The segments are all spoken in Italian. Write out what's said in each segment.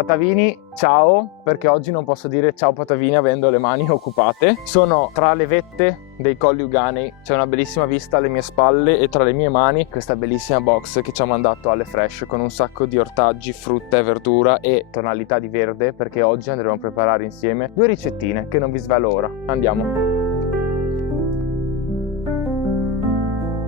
Patavini, ciao, perché oggi non posso dire ciao Patavini avendo le mani occupate. Sono tra le vette dei Colli Euganei, c'è una bellissima vista alle mie spalle e tra le mie mani questa bellissima box che ci ha mandato alle Fresh con un sacco di ortaggi, frutta e verdura e tonalità di verde, perché oggi andremo a preparare insieme due ricettine che non vi svelo ora. Andiamo.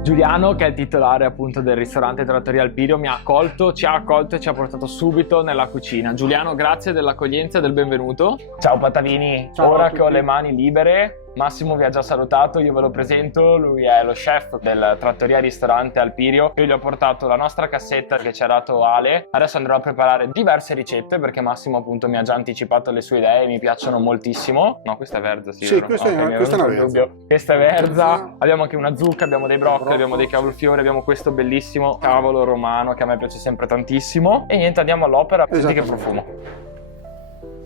Giuliano, che è il titolare appunto del ristorante Trattoria Alpirio, ci ha accolto e ci ha portato subito nella cucina. Giuliano, grazie dell'accoglienza e del benvenuto. Ciao Patavini, ciao ora che ho le mani libere, Massimo vi ha già salutato, io ve lo presento, lui è lo chef del Trattoria Ristorante Alpirio. Io gli ho portato la nostra cassetta che ci ha dato Ale. Adesso andrò a preparare diverse ricette perché Massimo appunto mi ha già anticipato le sue idee, mi piacciono moltissimo. No, questa è verza, sì. Sì, questa è una verza. Questa è verza. Abbiamo anche una zucca, abbiamo dei broccoli, abbiamo dei cavolfiori, abbiamo questo bellissimo cavolo romano che a me piace sempre tantissimo. E niente, andiamo all'opera. Senti che profumo.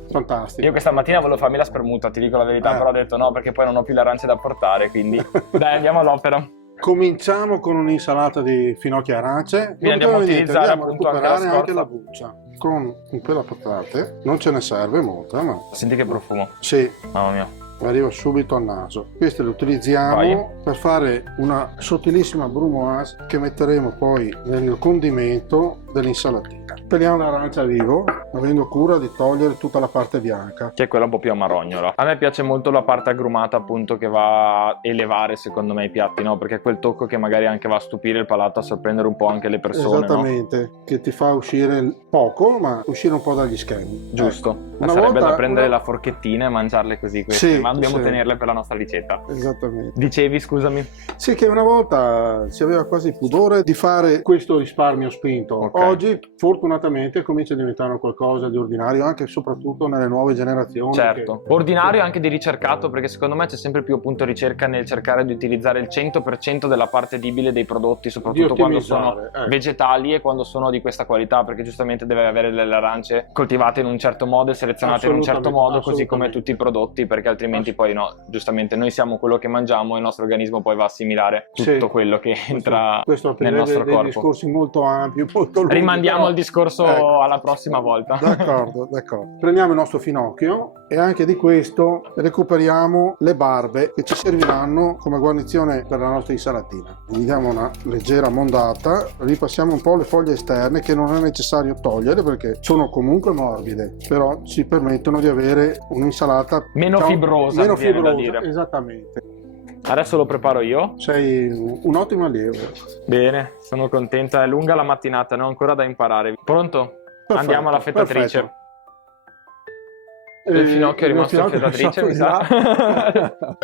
Fantastico. Io questa mattina volevo farmi la spremuta, ti dico la verità, però ho detto no perché poi non ho più le arance da portare, quindi dai, andiamo all'opera. Cominciamo con un'insalata di finocchi e arance. Quindi andiamo a utilizzare andiamo a appunto recuperare anche la buccia. Con un pelo a patate, non ce ne serve molta, ma... Senti che profumo. Sì. Mamma mia. Arriva subito al naso. Queste le utilizziamo per fare una sottilissima brunoise che metteremo poi nel condimento dell'insalatina. Peliamo l'arancia a vivo, avendo cura di togliere tutta la parte bianca, che è quella un po' più amarognola. A me piace molto la parte agrumata appunto, che va a elevare secondo me i piatti, no? Perché è quel tocco che magari anche va a stupire il palato, a sorprendere un po' anche le persone. Esattamente, no? Che ti fa uscire poco, ma uscire un po' dagli schemi. Giusto. Sarebbe da prendere la forchettina e mangiarle così queste, sì, ma dobbiamo tenerle per la nostra ricetta. Esattamente. Dicevi, scusami? Sì, che una volta si aveva quasi pudore di fare questo risparmio spinto. Okay. Oggi fortunatamente comincia a diventare qualcosa di ordinario, anche e soprattutto nelle nuove generazioni. Certo, ordinario e anche di ricercato, perché secondo me c'è sempre più appunto ricerca nel cercare di utilizzare il 100% della parte edibile dei prodotti, soprattutto quando sono vegetali e quando sono di questa qualità, perché giustamente deve avere delle arance coltivate in un certo modo e selezionate in un certo modo, così come tutti i prodotti, perché altrimenti poi no, giustamente noi siamo quello che mangiamo e il nostro organismo poi va a assimilare tutto quello che entra nel nostro corpo. Discorsi molto ampi, molto lunghi. Rimandiamo il discorso alla prossima volta. D'accordo, d'accordo. Prendiamo il nostro finocchio e anche di questo recuperiamo le barbe che ci serviranno come guarnizione per la nostra insalatina. Gli diamo una leggera mondata, ripassiamo un po' le foglie esterne che non è necessario togliere perché sono comunque morbide, però ci permettono di avere un'insalata meno fibrosa, da dire. Esattamente. Adesso lo preparo io. Sei un ottimo allievo. Bene, sono contenta, è lunga la mattinata, ne ho ancora da imparare. Pronto? Perfetto, andiamo alla fettatrice. Perfetto. Il finocchio è rimasto in fettatrice, mi sa.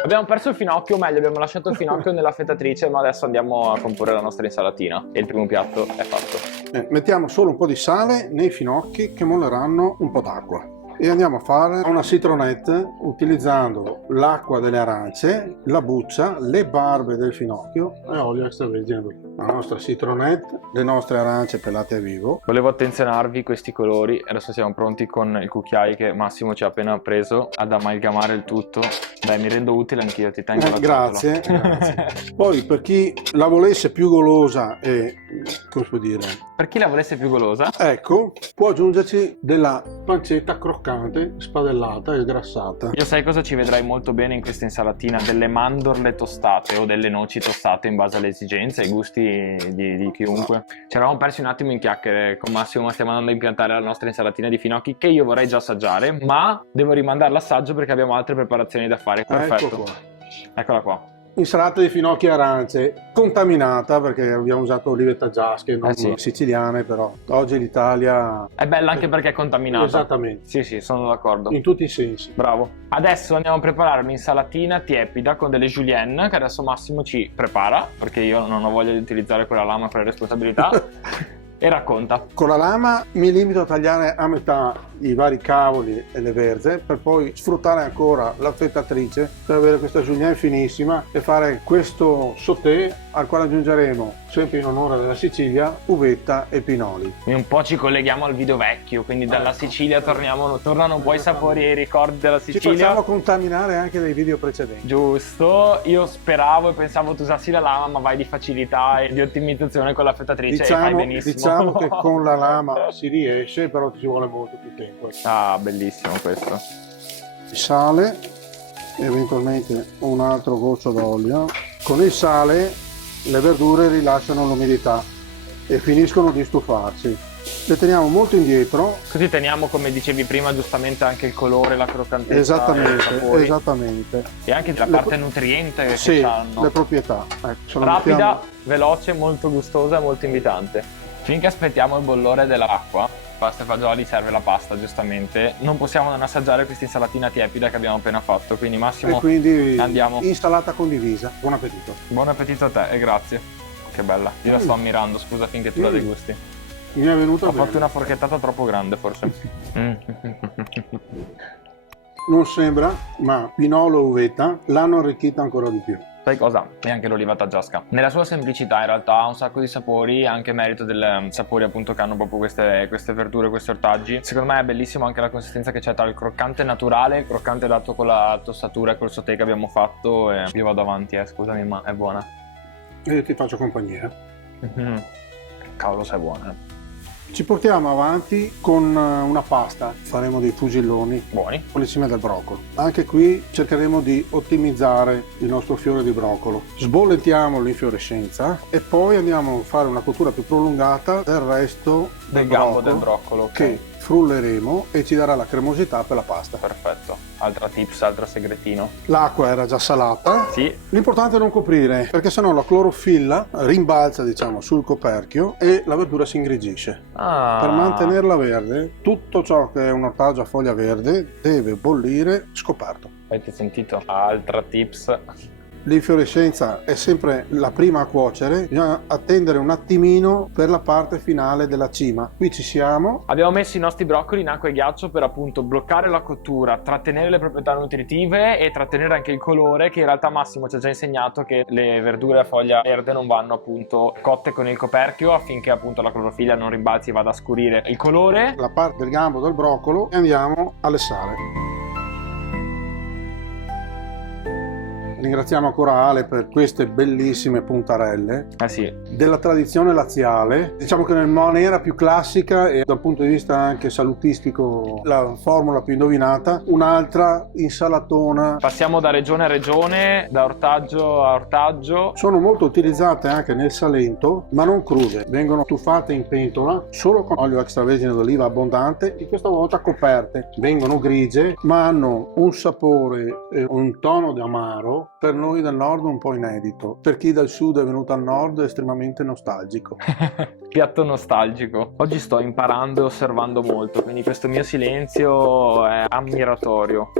Abbiamo perso il finocchio, o meglio abbiamo lasciato il finocchio nella fettatrice, ma adesso andiamo a comporre la nostra insalatina e il primo piatto è fatto. Mettiamo solo un po' di sale nei finocchi che molleranno un po' d'acqua. E andiamo a fare una citronette utilizzando l'acqua delle arance, la buccia, le barbe del finocchio e olio extravergine d'oliva. La nostra citronette, le nostre arance pelate a vivo. Volevo attenzionarvi questi colori, adesso siamo pronti con il cucchiaio che Massimo ci ha appena preso ad amalgamare il tutto. Dai, mi rendo utile anch'io, ti tengo la grazie, grazie. Poi per chi la volesse più golosa e, come si può dire? Per chi la volesse più golosa? Ecco, può aggiungerci della pancetta croccante, spadellata e sgrassata. Io sai cosa ci vedrai molto bene in questa insalatina? Delle mandorle tostate o delle noci tostate in base alle esigenze e ai gusti di chiunque. Ci eravamo persi un attimo in chiacchiere con Massimo, ma stiamo andando a impiantare la nostra insalatina di finocchi che io vorrei già assaggiare, ma devo rimandare l'assaggio perché abbiamo altre preparazioni da fare. Perfetto. Ecco qua. Eccola qua. Insalata di finocchi e arance, contaminata perché abbiamo usato olive taggiasche, non siciliane, però oggi l'Italia è bella anche perché è contaminata. Esattamente. Sì, sì, sono d'accordo. In tutti i sensi. Bravo. Adesso andiamo a preparare un'insalatina tiepida con delle julienne che adesso Massimo ci prepara, perché io non ho voglia di utilizzare quella lama per responsabilità. E racconta. Con la lama mi limito a tagliare a metà i vari cavoli e le verze per poi sfruttare ancora l'affettatrice per avere questa julienne finissima e fare questo sauté al quale aggiungeremo, sempre in onore della Sicilia, uvetta e pinoli. Un po' ci colleghiamo al video vecchio, quindi dalla Sicilia tornano un po' i sapori e i ricordi della Sicilia. Ci facciamo contaminare anche dai video precedenti. Giusto, io speravo e pensavo tu usassi la lama, ma vai di facilità e di ottimizzazione con l'affettatrice e fai benissimo. Diciamo che con la lama si riesce, però ci vuole molto più tempo. tempo. Ah, bellissimo questo. Il sale, eventualmente un altro goccio d'olio. Con il sale le verdure rilasciano l'umidità e finiscono di stufarsi. Le teniamo molto indietro. Così teniamo, come dicevi prima, giustamente anche il colore, la croccantezza. Esattamente. E anche la parte nutriente che sì, hanno. le proprietà. Ecco, rapida, veloce, molto gustosa, molto invitante. Finché aspettiamo il bollore dell'acqua, pasta e fagioli, serve la pasta, giustamente. Non possiamo non assaggiare questa insalatina tiepida che abbiamo appena fatto, quindi Massimo, e quindi andiamo. Insalata condivisa. Buon appetito. Buon appetito a te e grazie. Che bella. Io la sto ammirando, scusa, finché tu la degusti. Mi è venuto Ho bene. fatto una forchettata troppo grande, forse. Non sembra, ma pinolo e uvetta l'hanno arricchita ancora di più. Sai cosa? E anche l'oliva taggiasca. Nella sua semplicità in realtà ha un sacco di sapori, anche merito dei sapori appunto che hanno proprio queste verdure, questi ortaggi. Secondo me è bellissimo anche la consistenza che c'è tra il croccante naturale e il croccante dato con la tostatura e col sauté che abbiamo fatto. E io vado avanti, scusami, ma è buona. E io ti faccio compagnia. Cavolo, sei buona. Ci portiamo avanti con una pasta, faremo dei fusilloni Buoni. con l'insieme del broccolo. Anche qui cercheremo di ottimizzare il nostro fiore di broccolo. Sbollentiamo l'infiorescenza e poi andiamo a fare una cottura più prolungata del resto del gambo del broccolo, okay. Che frulleremo e ci darà la cremosità per la pasta. Perfetto. Altra tips, altro segretino. L'acqua era già salata. Sì. L'importante è non coprire, perché sennò la clorofilla rimbalza, diciamo, sul coperchio e la verdura si ingrigisce. Per mantenerla verde, tutto ciò che è un ortaggio a foglia verde deve bollire scoperto. Avete sentito? Altra tips. L'infiorescenza è sempre la prima a cuocere, bisogna attendere un attimino per la parte finale della cima. Qui ci siamo. Abbiamo messo i nostri broccoli in acqua e ghiaccio per appunto bloccare la cottura, trattenere le proprietà nutritive e trattenere anche il colore, che in realtà Massimo ci ha già insegnato che le verdure a foglia verde non vanno appunto cotte con il coperchio affinché appunto la clorofilla non rimbalzi e vada a scurire il colore. La parte del gambo del broccolo e andiamo a lessare. Ringraziamo ancora Ale per queste bellissime puntarelle sì. della tradizione laziale. Diciamo che nella maniera più classica e dal punto di vista anche salutistico la formula più indovinata, un'altra insalatona. Passiamo da regione a regione, da ortaggio a ortaggio. Sono molto utilizzate anche nel Salento, ma non crude. Vengono tuffate in pentola solo con olio extravergine d'oliva abbondante e questa volta coperte. Vengono grigie, ma hanno un sapore e un tono di amaro per noi del nord un po' inedito. Per chi dal sud è venuto al nord è estremamente nostalgico. Piatto nostalgico. Oggi sto imparando e osservando molto, quindi questo mio silenzio è ammiratorio.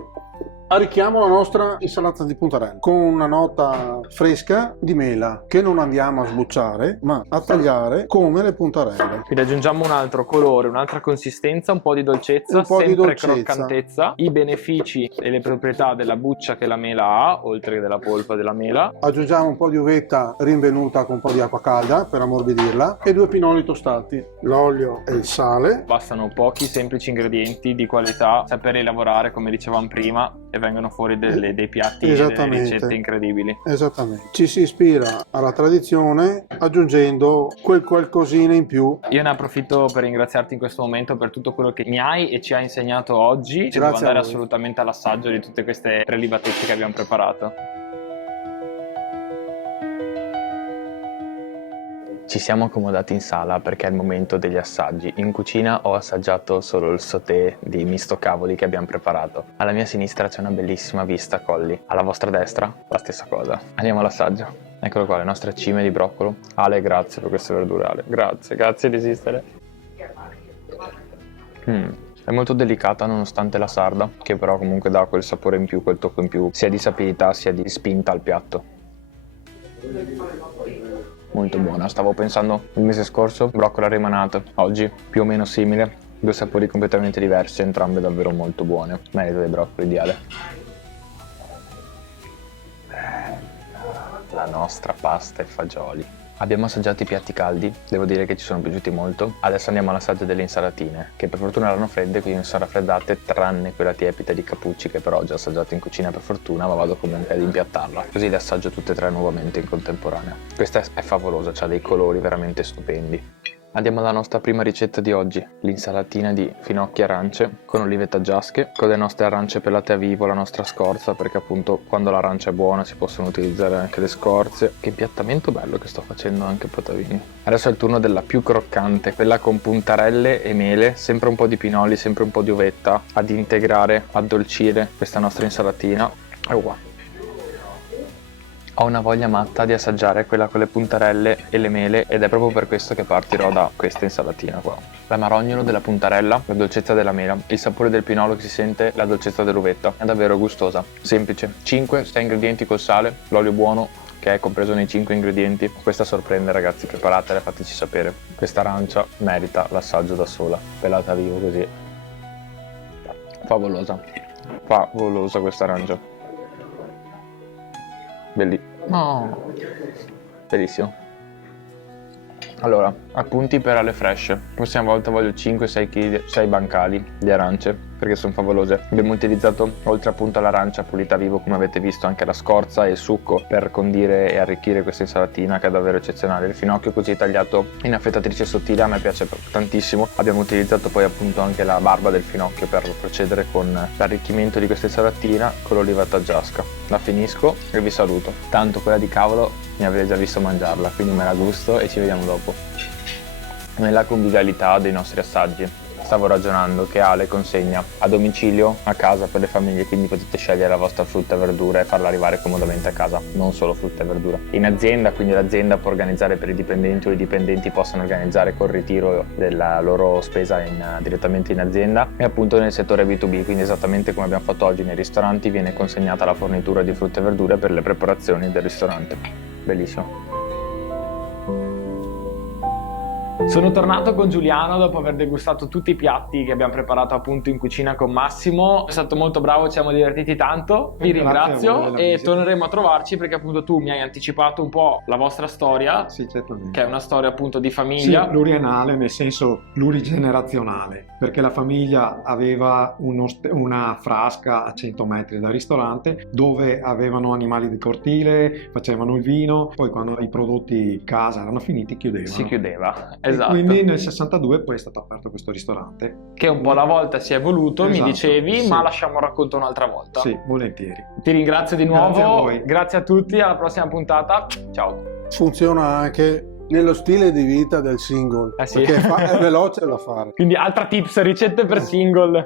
Arricchiamo la nostra insalata di puntarelle con una nota fresca di mela che non andiamo a sbucciare ma a tagliare come le puntarelle. Quindi aggiungiamo un altro colore, un'altra consistenza, un po' di dolcezza, un po' sempre di dolcezza. Croccantezza, i benefici e le proprietà della buccia che la mela ha, oltre che della polpa della mela. Aggiungiamo un po' di uvetta rinvenuta con un po' di acqua calda per ammorbidirla e 2 pinoli tostati, l'olio e il sale. Bastano pochi semplici ingredienti di qualità, saperli lavorare come dicevamo prima e vengono fuori dei piatti e delle ricette incredibili. Esattamente. Ci si ispira alla tradizione aggiungendo quel qualcosina in più. Io ne approfitto per ringraziarti in questo momento per tutto quello che mi hai e ci hai insegnato oggi. Ci devo andare assolutamente all'assaggio di tutte queste prelibatezze che abbiamo preparato. Ci siamo accomodati in sala perché è il momento degli assaggi. In cucina ho assaggiato solo il sauté di misto cavoli che abbiamo preparato. Alla mia sinistra c'è una bellissima vista Colli, alla vostra destra la stessa cosa. Andiamo all'assaggio. Eccolo qua, le nostre cime di broccolo. Ale, grazie per queste verdure, Ale. Grazie di esistere. È molto delicata nonostante la sarda, che però comunque dà quel sapore in più, quel tocco in più, sia di sapidità sia di spinta al piatto. Molto buona, stavo pensando il mese scorso broccolo remanata, oggi più o meno simile, 2 sapori completamente diversi, entrambe davvero molto buone, merito dei broccoli di Ale. La nostra pasta e fagioli. Abbiamo assaggiato i piatti caldi, devo dire che ci sono piaciuti molto. Adesso andiamo all'assaggio delle insalatine, che per fortuna erano fredde, quindi non sono raffreddate, tranne quella tiepida di Capucci che però ho già assaggiato in cucina per fortuna, ma vado comunque ad impiattarla. Così le assaggio tutte e 3 nuovamente in contemporanea. Questa è favolosa, ha dei colori veramente stupendi. Andiamo alla nostra prima ricetta di oggi, l'insalatina di finocchi arance con olive taggiasche, con le nostre arance pelate a vivo, la nostra scorza, perché appunto quando l'arancia è buona si possono utilizzare anche le scorze. Che impiattamento bello che sto facendo anche Potavini. Adesso è il turno della più croccante, quella con puntarelle e mele, sempre un po' di pinoli, sempre un po' di uvetta, ad integrare, addolcire questa nostra insalatina. Ho una voglia matta di assaggiare quella con le puntarelle e le mele ed è proprio per questo che partirò da questa insalatina qua. L'amarognolo della puntarella, la dolcezza della mela, il sapore del pinolo che si sente, la dolcezza dell'uvetta. È davvero gustosa, semplice. 5-6 ingredienti col sale, l'olio buono che è compreso nei 5 ingredienti. Questa sorprende ragazzi, preparatela e fateci sapere. Questa arancia merita l'assaggio da sola, pelata vivo così. Favolosa questa arancia. Bellissimo. Allora, appunti per alle fresh. La prossima volta voglio 5-6 kg, 6 bancali di arance, perché sono favolose. Abbiamo utilizzato, oltre appunto all'arancia pulita a vivo, come avete visto, anche la scorza e il succo per condire e arricchire questa insalatina, che è davvero eccezionale. Il finocchio così tagliato in affettatrice sottile a me piace tantissimo. Abbiamo utilizzato poi appunto anche la barba del finocchio per procedere con l'arricchimento di questa insalatina con l'oliva taggiasca. La finisco e vi saluto. Tanto quella di cavolo mi avrei già visto mangiarla, quindi me la gusto e ci vediamo dopo. Nella convivialità dei nostri assaggi stavo ragionando che Ale consegna a domicilio a casa per le famiglie, quindi potete scegliere la vostra frutta e verdura e farla arrivare comodamente a casa, non solo frutta e verdura. In azienda, quindi l'azienda può organizzare per i dipendenti o i dipendenti possono organizzare col ritiro della loro spesa direttamente in azienda, e appunto nel settore B2B, quindi esattamente come abbiamo fatto oggi nei ristoranti, viene consegnata la fornitura di frutta e verdure per le preparazioni del ristorante. Bellissimo. Sono tornato con Giuliano dopo aver degustato tutti i piatti che abbiamo preparato appunto in cucina con Massimo. È stato molto bravo, ci siamo divertiti tanto. Vi ringrazio e torneremo a trovarci perché appunto tu mi hai anticipato un po' la vostra storia. Sì, certamente. Che è una storia appunto di famiglia. Sì, pluriennale, nel senso plurigenerazionale, perché la famiglia aveva una frasca a 100 metri dal ristorante dove avevano animali di cortile, facevano il vino, poi quando i prodotti casa erano finiti chiudevano. Si chiudeva. E Esatto. quindi nel 62 poi è stato aperto questo ristorante. Che un po' alla volta si è evoluto, Esatto, mi dicevi, sì. Ma lasciamo il racconto un'altra volta. Sì, volentieri. Ti ringrazio di nuovo, Grazie a voi. Grazie a tutti, alla prossima puntata, ciao. Funziona anche nello stile di vita del single, Sì. perché è veloce da fare. Quindi altra tips, ricette per single.